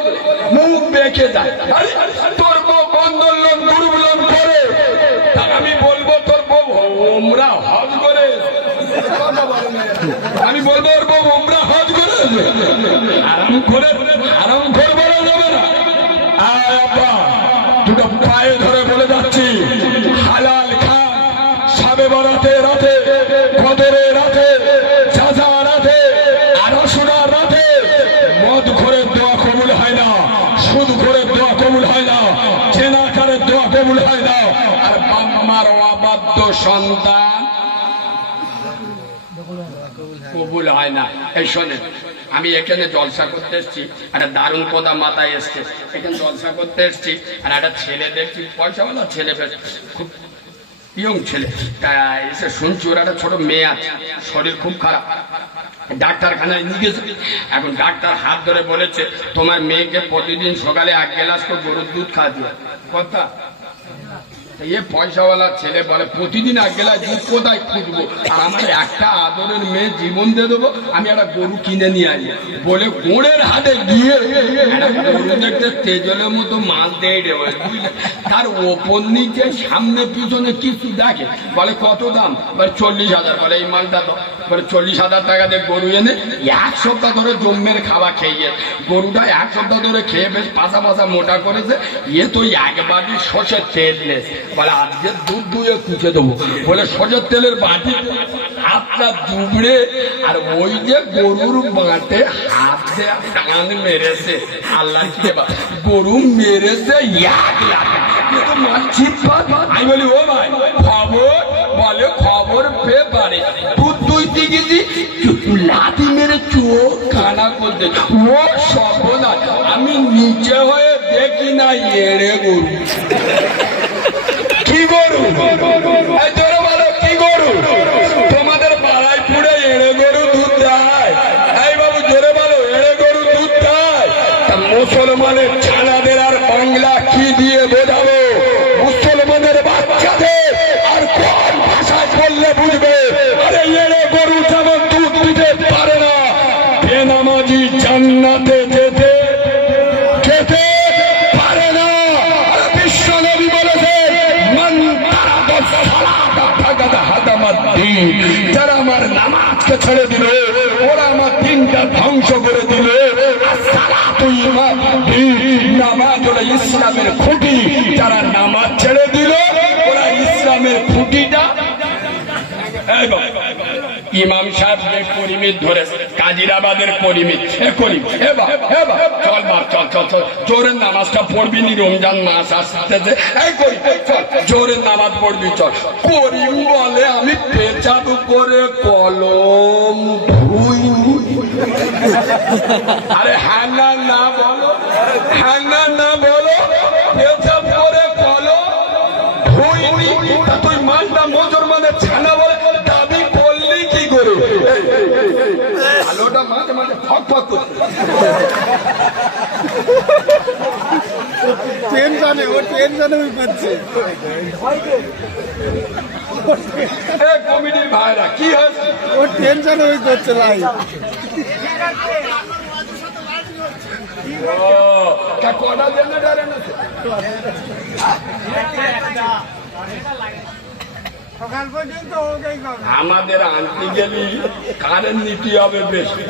মুখ বেঁকে যায়। তোর বউ বন্ধন লোন, গ্রুপ লোন করে, আমি বলবো তোর বউ ওমরা হজ করে, আমি বলবো ওর বউ ওমরা হজ করে, আরাম করে, আরাম করে বলা যাবে না। আব্বা দুটো পায়ে ধরে বলে যাচ্ছি, হালাল খা, সাবে বরাতে রাতে, কদরে রাতে, সাজা রাতে, আরশুরার রাতে। মদ করে দোয়া কবুল হয় না, সুদ করে দোয়া কবুল হয় না, জেনাকারের দোয়া কবুল হয় না। আর বাবা মার অবাধ্য সন্তান কবুল কবুল হয় না। এই শোনেন, আমি এখানে জলসা করতে এসছি, একটা দারুণ কথা মাথায় এসছে। এখানে জলসা করতে এসছি আর একটা ছেলে দেখছি, পয়সাওয়ালা ছেলে, বেশ খুব ইয়ং ছেলে। তা এসে শুনছি ওর একটা ছোট মেয়ে আছে, শরীর খুব খারাপ, ডাক্তারখানায় নিয়ে গেছে। এখন ডাক্তার হাত ধরে বলেছে তোমার মেয়েকে প্রতিদিন সকালে 1 গ্লাস করে গরুর দুধ খাওয়াতে হবে। কথা এ পয়সাওয়ালা ছেলে বলে প্রতিদিন 1 গ্লাস দুধ কোথায় খুঁজবো, আর আমার একটা আদরের মেয়ে জীবন দিয়ে দেবো, আমি একটা গরু কিনে নিয়ে আসি বলে গোড়ের হাটে গিয়ে গরু দেখতে তেজলের মতো মাছ দিয়ে দেবে, বুঝলে? তার ওপর নিচে সামনে পিছনে কিছু দেখে, বলে কত দাম, বলে 40,000। বলে এই মালটা তো, বলে 40,000 টাকা দিয়ে গরু এনে 1 সপ্তাহ ধরে জম্মের খাওয়া খেয়ে, গরুটা 1 সপ্তাহ ধরে খেয়ে বেশ পাশা পাশা মোটা করেছে। এ তো 1 বাটি সর্ষের তেল নেস, বলে আজকে দুধ দুয়ে কুচে দেবো, বলে সর্ষের তেলের বাটি হাতটা দুবড়ে, আর ওই যে গরুর বাঁটে হাত দিয়ে টান মেরেছে, আল্লাহ কি গরু মেরেছে 1 লাখ। আমি বলি ও ভাই খবর, বলে খবর পেপারে দুধ দুইতে গেছি, লাঠি মেরে চোখ কানা করতে। ও সর্বনাশ, আমি নিচে হয়ে দেখি না এড়ে গরু। কি গরু? জোরে বলো কি গরু? তোমাদের পাড়ায় পুড়ে এড়ে গরু দুধ দেয়? এই বাবু জোরে বলো, এড়ে গরু দুধ দেয়? মুসলমানের ছানাদের আর বাংলা কি দিয়ে বোঝাবো? মুসলমানের বাচ্চাদের আর কোন ভাষায় বললে বুঝবে? আরে এড়ে গরু যেমন দুধ দিতে পারে না, বেনামাজি জান্নাতে যেতে পারে না। বিশ্ব নবী বলেছে যারা আমার নামাজকে ছেড়ে দিল, ওরা আমার দিনটা ধ্বংস করে দিল। নামাজ হলো ইসলামের খুঁটি, যারা নামাজ ছেড়ে দিল ওরা ইসলামের খুঁটিটা। ইমাম সাহেব যে করিমিত ধরেছে, কাজিরাবাদের করিমিত, চল বার চল চল চল, জোরের নামাজটা পড়বি নি, রমজান মাস আসতেছে, এই করি চল জোরের নামাজ পড়বি চল। করিম বলে আমি পেঁচাব করে কলম ধুইনি। আরে হ্যাঁ না না বলো, হ্যাঁ না না বলো, পেঁচাব করে কলম ধুইনি। তুই মালটা মুসলমানের ছানা বলে দাবি করলি কি করে? আলোটা মাঝে মাঝে ফক ফক করছে, টেনশনে ও টেনশনে পাচ্ছে। কমিটির ভাইরা কি হয়েছে? ও টেনশনে ওই করছে লাই। কটা জেনারেটর আছে? আমাদের আনতে গেলি কারেন্ট নিতে হবে বেশি।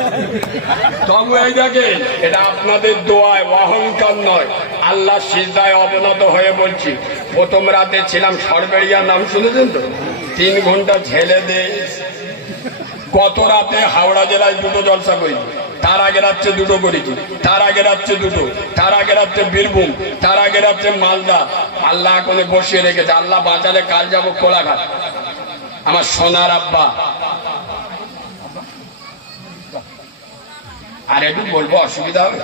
তবে এই দেখেন, এটা আপনাদের দোয়ায়, অহংকার নয়, আল্লাহ সিজদায় অবনত হয়ে বলছি। প্রথম রাতে ছিলাম সরবেরিয়া, নাম শুনেছেন তো? 3 ঘন্টা ঝেলে দে। গত রাতে হাওড়া জেলায় 2টো জলসা করেছি, তার আগে রাত্রে 2টো করেছি, তার আগে রাত্রে 2টো, তার আগে রাত্রে বীরভূম, তার আগে রাত্রে মালদা। আল্লাহ এখন বসিয়ে রেখেছে, আল্লাহ বাঁচালে কাল যাবো কোলাঘাট। আমার সোনার আব্বা, আর একটু বলবো অসুবিধা হবে?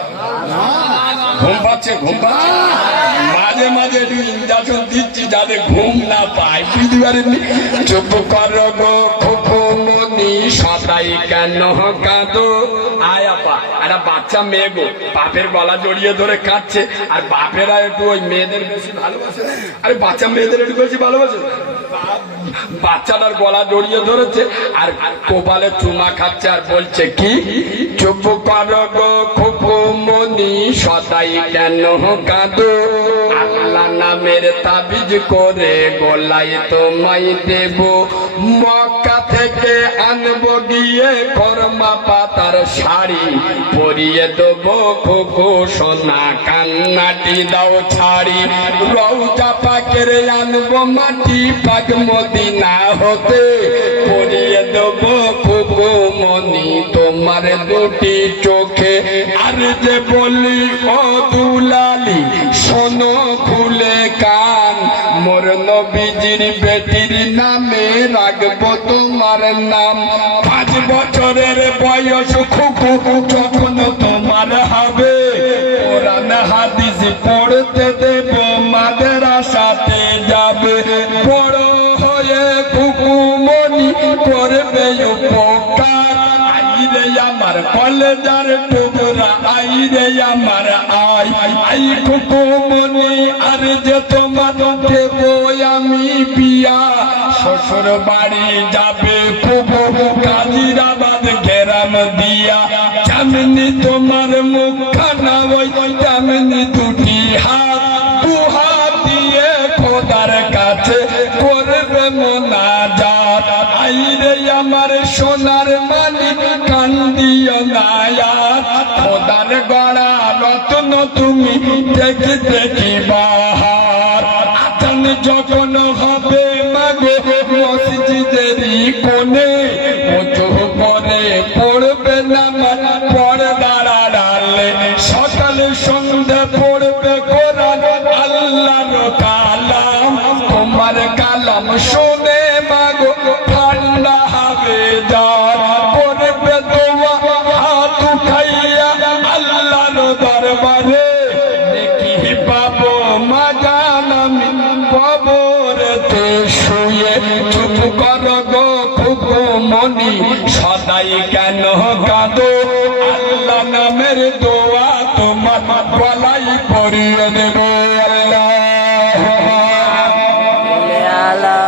ঘুম পাচ্ছে, ঘুম পাচ্ছে, মাঝে মাঝে একটু ইঞ্জেকশন দিচ্ছি যাতে ঘুম না পায়, বুঝতে পারেননি? চুপ কর গো খুকুমনি, সদাই কেন কাঁদো? আয় আপা, একটা বাচ্চা মেয়ে গো, বাপের গলা জড়িয়ে ধরে কাঁদছে, আর বাপেরা একটু ওই মেয়েদের বেশি ভালোবাসে। আরে বাচ্চা মেয়েদের একটু বেশি ভালোবাসে, বাচ্চাটার গলা জড়িয়ে ধরেছে আর কপালে চুমা খাচ্ছে, আর বলছে কি? চুপ কর গো খুকুমনি, সদাই কেন কাঁদো? আল্লাহ নামের তাবিজ করে গলায় তোমায় দেব, মক্কা থেকে আনবো গিয়ে কর্মা পাতার শাড়ি, পরিয়ে দেবো খুকু সোনা, কান্নাটি দাও ছাড়ি। রওজা পাকের আনবো মাটি, পাক মদিনা হতে, পরিয়ে দেবো খুকুমনি তোমার 2টি চোখে। আর যে বলি ও দুলালি, শোনো খুলে কান, মোর নবীজির বেটির নামে রাখবো তোমার নাম। 5 বছরের বয়স খুকু যখন তোমার হবে কোরআন হাদিস পড়তে দেব মাদ্রাসাতে যাবে বড় হয়ে খুকু মনি করবে উপকার আইরে আমার কলেজার টুকরা আইরে আমার আই খুকু মনি আর যে তোমার দেব আমি বিয়া শ্বশুর বাড়ি যাবে খুবু কাজিরাবাদ গ্রাম দিয়া যেমনি তোমার মুখখানা ওই তেমনি দুটি হাত দু হাত দিয়ে খোদার কাছে করবে মোনাজাত আইরে আমার সোনার মালিক কান্দিও নায়াত খোদার গড়া রত্ন তুমি দেখি দেখি বাহার আতন যখন হবে মাগো মসজিদেরই কোণে উঁচু করে পড়বে নামাজ পর্দার আড়ালে সকালে সন্ধ্যে পড়বে কোরআন আল্লাহর কালাম তোমার কালাম শুনে মাগো ঠান্ডা হবে জ্বর পড়বে দোয়া হাত উঠাইয়া আল্লাহর দরবারে দেখি পাবো মাজান আমি কবরেতে শুয়ে চুপ কর গো খুকু মনি সদাই কেন কাঁদো আল্লাহ নামের দোয়া তোমার গলায় পরিয়ে দেবো আল্লাহ আলা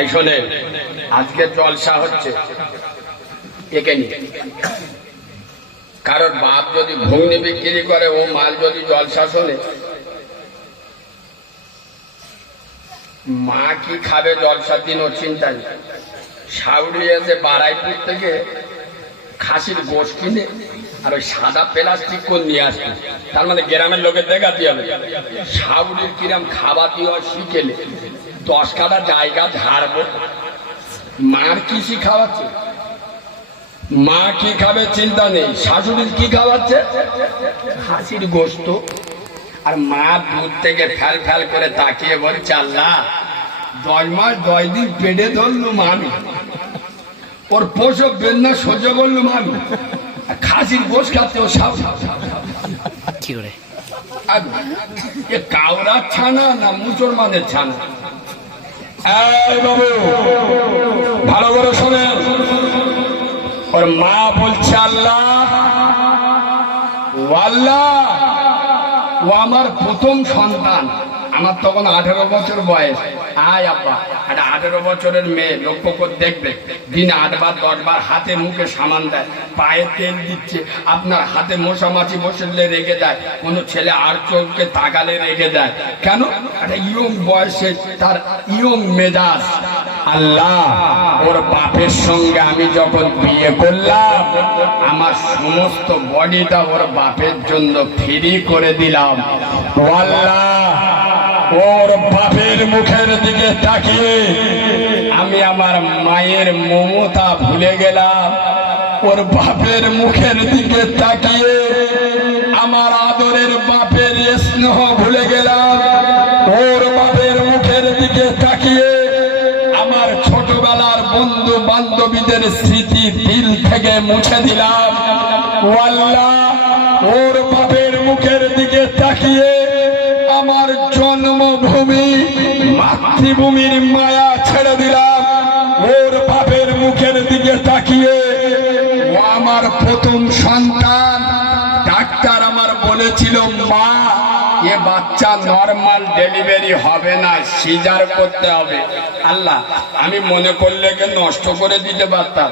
এই শোনে আজকে জলসা হচ্ছে একে নিয়ে কারোর বাপ যদি ঘুগনি বিক্রি করে ও মাল যদি জলসা শোনে মা কি খাবে জলসার দিন ও চিন্তা নেই সাউরি এসে বারাইপুর থেকে খাসির গোশ কিনে আর ওই সাদা প্লাস্টিক কোন নিয়ে আসবে তার মানে গ্রামের লোকের দেখাতে হবে সাউরির কিরাম খাওয়াতে হয় শিখেলে 10 কাঠা জায়গা ঝাড়বো মার কিসি খাওয়াচ্ছে মা কি খাবে চিন্তা নেই শাশুড়ির কি খাওয়াচ্ছে খাসির গোশত আর মা দুধ থেকে ফ্যাল ফ্যাল করে তাকিয়ে বলছে আল্লাহ 10 মাস 10 দিন পেটে ধরলো মামি ওর প্রসব বেদনা সহ্য করলো মামি খাসির গোশ খাচ্ছে ও সাপ কি করে আর এ কাউরার ছানা না মুসলমানের ছানা এই বাবু ভালো করে শোনেন ওর মা বলছে আল্লাহ ও আল্লাহ ও আমার প্রথম সন্তান আমার তখন 18 বছর বয়স আয় আব্বা একটা 18 বছরের মেয়ে লক্ষ্য করে দেখবে দিনে 8 বার 10 বার হাতে মুখে সামান দেয় পায়ে তেল দিচ্ছে আপনার হাতে মশামাছি বসলে রেখে দেয় কোনো ছেলে আর চোখকে তাকালে রেখে দেয় কেন একটা ইয়ং বয়সে তার ইয়ং মেজাজ আল্লাহ ওর বাপের সঙ্গে আমি যখন বিয়ে করলাম আমার সমস্ত বডিটা ওর বাপের জন্য ফ্রি করে দিলাম ও আল্লাহ ওর বাপের মুখের দিকে তাকিয়ে আমি আমার মায়ের মমতা ভুলে গেলাম ওর বাপের মুখের দিকে তাকিয়ে আমার আদরের বাপের স্নেহ ভুলে গেলাম ওর বাপের মুখের দিকে তাকিয়ে আমার ছোটবেলার বন্ধু বান্ধবীদের স্মৃতি দিল থেকে মুছে দিলাম ও আল্লাহ ওর বাপের মুখের দিকে তাকিয়ে আমার জন্মভূমি মাতৃভূমির মায়া ছেড়ে দিলাম ওর বাপের মুখের দিকে তাকিয়ে ও আমার প্রথম সন্তান ডাক্তার আমার বলেছিল মা এ বাচ্চা নরমাল ডেলিভারি হবে না সিজার করতে হবে আল্লাহ আমি মনে করলে কে নষ্ট করে দিতে পারতাম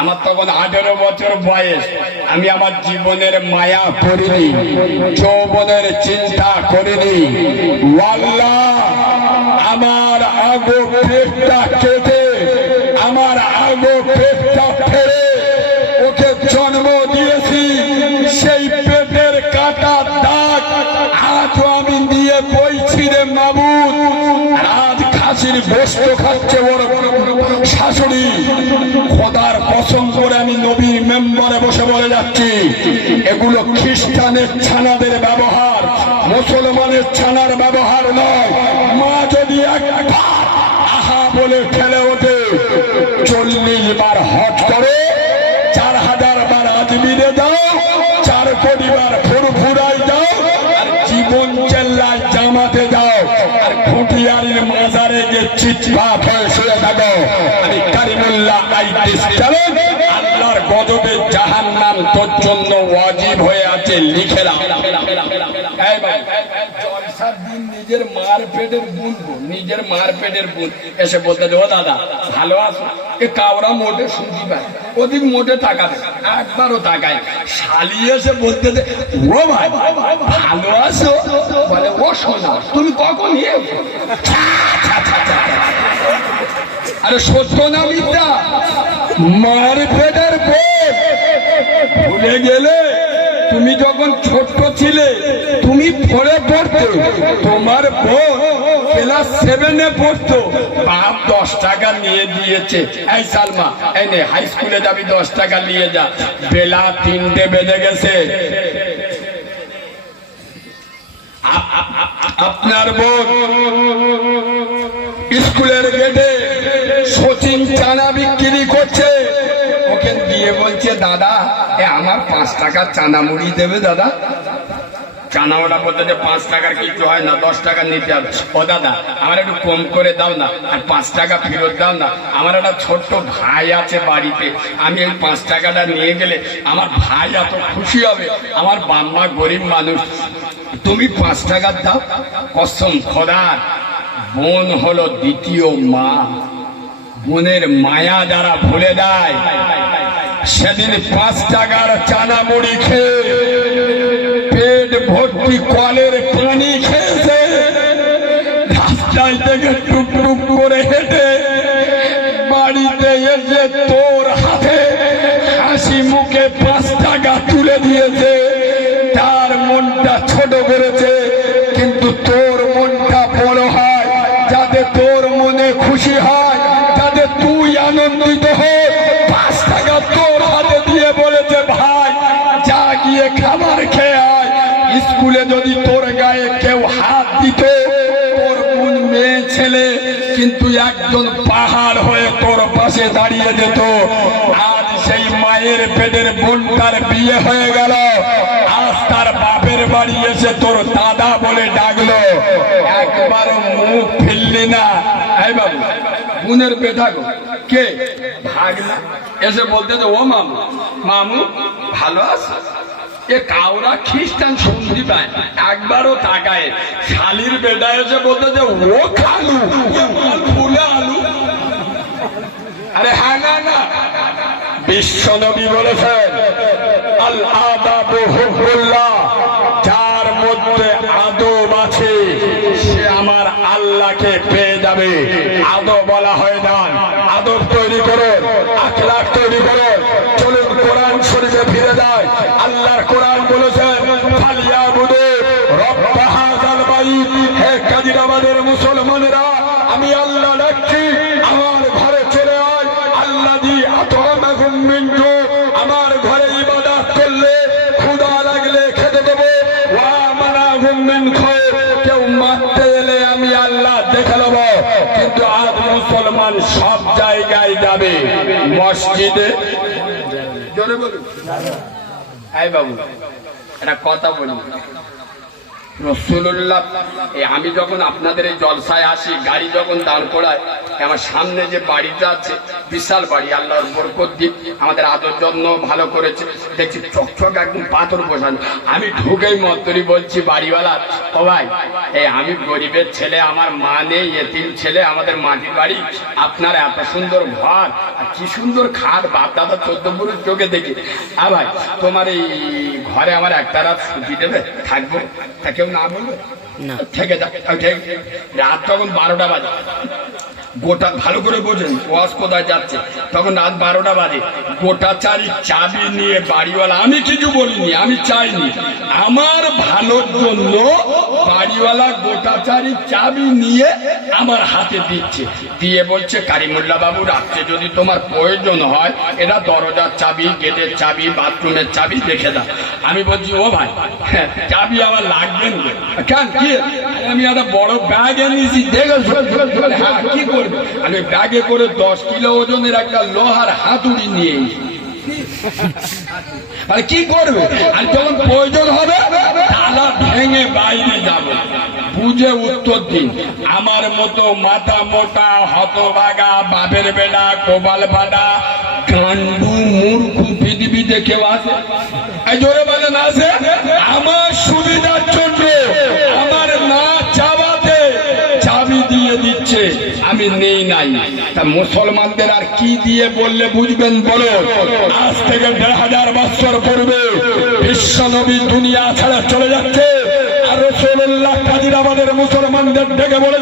আমার তখন 18 বছর বয়স আমি আমার জীবনের মায়া করিনি যৌবনের চিন্তা করিনি আল্লাহ আমার আগো পেটটা কেটে আমার আগো পেটটা ফেলে ওকে জন্ম দিয়েছি সেই পেটের কাটা দাগ আজও আমি নিয়ে বইছি রে মাবুদ আজ খাসির গোশত খাচ্ছে ওর শাশুড়ি খোদার কসম করে আমি নবীর মেম্বারে বসে উদ্দেশ্যে বলে যাচ্ছি, এগুলো খ্রিস্টানের ছানাদের ব্যবহার, মুসলমানের ছানার ব্যবহার নয়। মা যদি একটা আহা বলে ফেলে ওঠে, 40 বার হজ করে, 4000 বার আজমিরে যাও, 4 কোটি বার ফুরফুরায় যাও, আর জীবন চেল্লায় জামাতে যাও, আর খুঁটিয়ারির মাজারে যে চিৎপাত হয়ে শুয়ে থাকো। আমি কারিমুল্লাহ আইডিস চ্যালেঞ্জ, আল্লাহর গজবে জাহান্নাম তোর জন্য ওয়াজিব হয়ে আছে, লিখে নাও। জলসার দিন নিজের মার পেটের বুনবো, নিজের মার পেটের বুন এসে বলতে দেবো, দাদা ভালো আছো? এ কাউরা মোটে শুনতে পায়, ওদিক মোটে তাকাবে, একবারও তাকায়। শালি এসে বলতে দে, ও ভাই ভালো আছো? বলে, ও শোনা তুমি কখন এসো? আরে সত্য না মিথ্যা? মার পেটের বোন ভুলে গেলে? তুমি যখন ছোট্ট ছিলে তুমি 4 পড়তে, তোমার বোন ক্লাস 7 পড়তো, বাপ 10 টাকা নিয়ে দিয়েছে, এই সালমা এই নে হাই স্কুলে যাবি, 10 টাকা নিয়ে যা। বেলা 3টে বেজে গেছে, আপনার বোন স্কুলের গেটে সচিন চানা বিক্রি করছে, ওকে দিয়ে বলছে, দাদা আমার 5 টাকার চানা মুড়ি দেবে দাদা? চানাওয়ালা বলতে যে 5 টাকার কিছু হয় না, 10 টাকা নিতে হবে। ও দাদা আমার একটু কম করে দাও না, আর 5 টাকা ফেরত দাও না, আমার একটা ছোট্ট ভাই আছে বাড়িতে, আমি এই 5 টাকাটা নিয়ে গেলে আমার ভাই এত খুশি হবে, আমার বাম্মা গরিব মানুষ, তুমি 5 টাকা দাও। কসম খোদার, বোন হলো দ্বিতীয় মা। বোনের মায়া যারা ভুলে যায়, সেদিন 5 টাকার চানা মুড়ি খেয়ে পেট ভর্তি কলের পানি খেয়েছে, রাস্তায় থেকে টুক টুক করে হেঁটে বাড়িতে এসে তোর হাতে হাসি মুখে 5 টাকা তুলে দিয়েছে। তার মনটা ছোট করেছে, কিন্তু তোর মনটা বড় হয়, যাতে তোর মনে খুশি হয়, যাতে তুই আনন্দিত হয়ে 5 টাকা তোর হাতে দিয়ে বলেছে, ভাই যা গিয়ে খাবার খেয়ে আয়। স্কুলে যদি তোর গায়ে কেউ হাত দিত, তোর কোন মেয়ে ছেলে কিন্তু একজন পাহাড় হয়ে তোর পাশে দাঁড়িয়ে যেত। আজ সেই মায়ের পেটের বোনটার বিয়ে হয়ে গেল, আজ তার বাপের বাড়ি এসে তোর দাদা বলে ডাকলো, একবার মুখ ফিরলি না। এই বাবু বোনের পেটা গো, কে ভাগনা এসে বলতে, ও মামু মামু ভালো আছে? এ কাউরা খ্রিস্টান শুনতে পায়, একবারও তাকায়। শালির বেটা এসে বলতে যে, ও খালু ফুলে আলু। আরে হ্যাঁ না না, বিশ্ব নবী বলেছেন, আল আদাবু হুব্বুল্লাহ, যার মধ্যে আদব আছে সে আমার আল্লাহকে পেয়ে যাবে। আদব বলা হয় না, আদব তৈরি করো, আখলাক তৈরি করো। চলুন কোরআন শরীফে ফিরে যায়। আল্লাহর কোরআন বলেছেন, ফালিয়াবুদু রব্ব হাযাল বাইত, হে কাজিরাবাদের মুসলমানেরা, আমি আল্লাহ ডাকছি, আমার ঘরে চলে আয়। আল্লাযী আত'আমাকুম মিন জু, আমার ঘরে ইবাদত করলে ক্ষুধা লাগলে খেতে দেবো। ওয়া আমানাকুম মিন খাউফ, কেউ মারতে এলে আমি আল্লাহ দেখে নেব। কিন্তু আজ মুসলমান সব জায়গায় যাবে, মসজিদে জোরে বলুন। এই বাবু একটা কথা বলি, রাসূলুল্লাহ আমি যখন আপনাদের এই জলসায় আসি, গাড়ি যখন দাঁড় করায়, আমার সামনে যে বাড়িটা আছে বিশাল বাড়ি, আল্লাহর বরকত দিক, আমাদের আদর যত্ন ভালো করেছে, দেখছি চকচক একদম পাথর বসানো। আমি ঢুকেই মতরি বলছি বাড়িওয়ালা, ও ভাই আমি গরিবের ছেলে, আমার মা নেই, এতিম ছেলে, আমাদের মাটির বাড়ি, আপনার এত সুন্দর ঘর আর কি সুন্দর খাট, বাপ দাদা 14 পুরুষ চোখে দেখি। ভাই তোমার এই ঘরে আমার একটা রাত ছুটি দেবে, থাকবো? তা কেউ না বলবে থেকে যাক। রাত তখন 12টা বাজে, গোটা ভালো করে বোঝেন ওয়াজ কোথায় যাচ্ছে, তখন রাত 12টা বাজে। গোটা চারি চাবি নিয়ে বাড়িওয়ালা, আমি কিছু বলিনি, আমি চাইনি, আমার ভালোর জন্য বাড়িওয়ালা গোটা চারি চাবি নিয়ে আমার হাতে দিচ্ছে, দিয়ে বলছে কারিমুল্লাহ বাবু রাত্রে যদি তোমার প্রয়োজন হয় এটা দরজার চাবি, গেটের চাবি, বাথরুমের চাবি রেখে দাও। আমি বলছি ও ভাই চাবি আমার লাগবে না, কেন কি? আমি একটা বড় ব্যাগ এনেছি, দেখে হ্যাঁ কি করবে? আমি ব্যাগে করে 10 কিলো ওজনের একটা লোহার হাতুড়ি নিয়ে এসেছি। আর কি করবে? আর যখন প্রয়োজন হবে তালা ভেঙে বাইরে যাবে, বুঝে উত্তর দিন। আমার মতো মাথা মোটা হতভাগা বাপের বেলা কোবাল ফাটা গান্ডু মূর্খ পৃথিবীতে কেউ আছে? এই জোরে বলেন আছে? আমার সুবিধার জন্য আমার না চাওয়াতে চাবি দিয়ে দিচ্ছে, আমি নেই নাই। তা মুসলমানদের আর কি দিয়ে বললে বুঝবেন বলো? আজ থেকে 1500 বছর পূর্বে বিশ্ব নবী দুনিয়া ছেড়ে চলে যাচ্ছে, আর রাসূলুল্লাহ কাদির আমাদের মুসলমানদের ডেকে বলে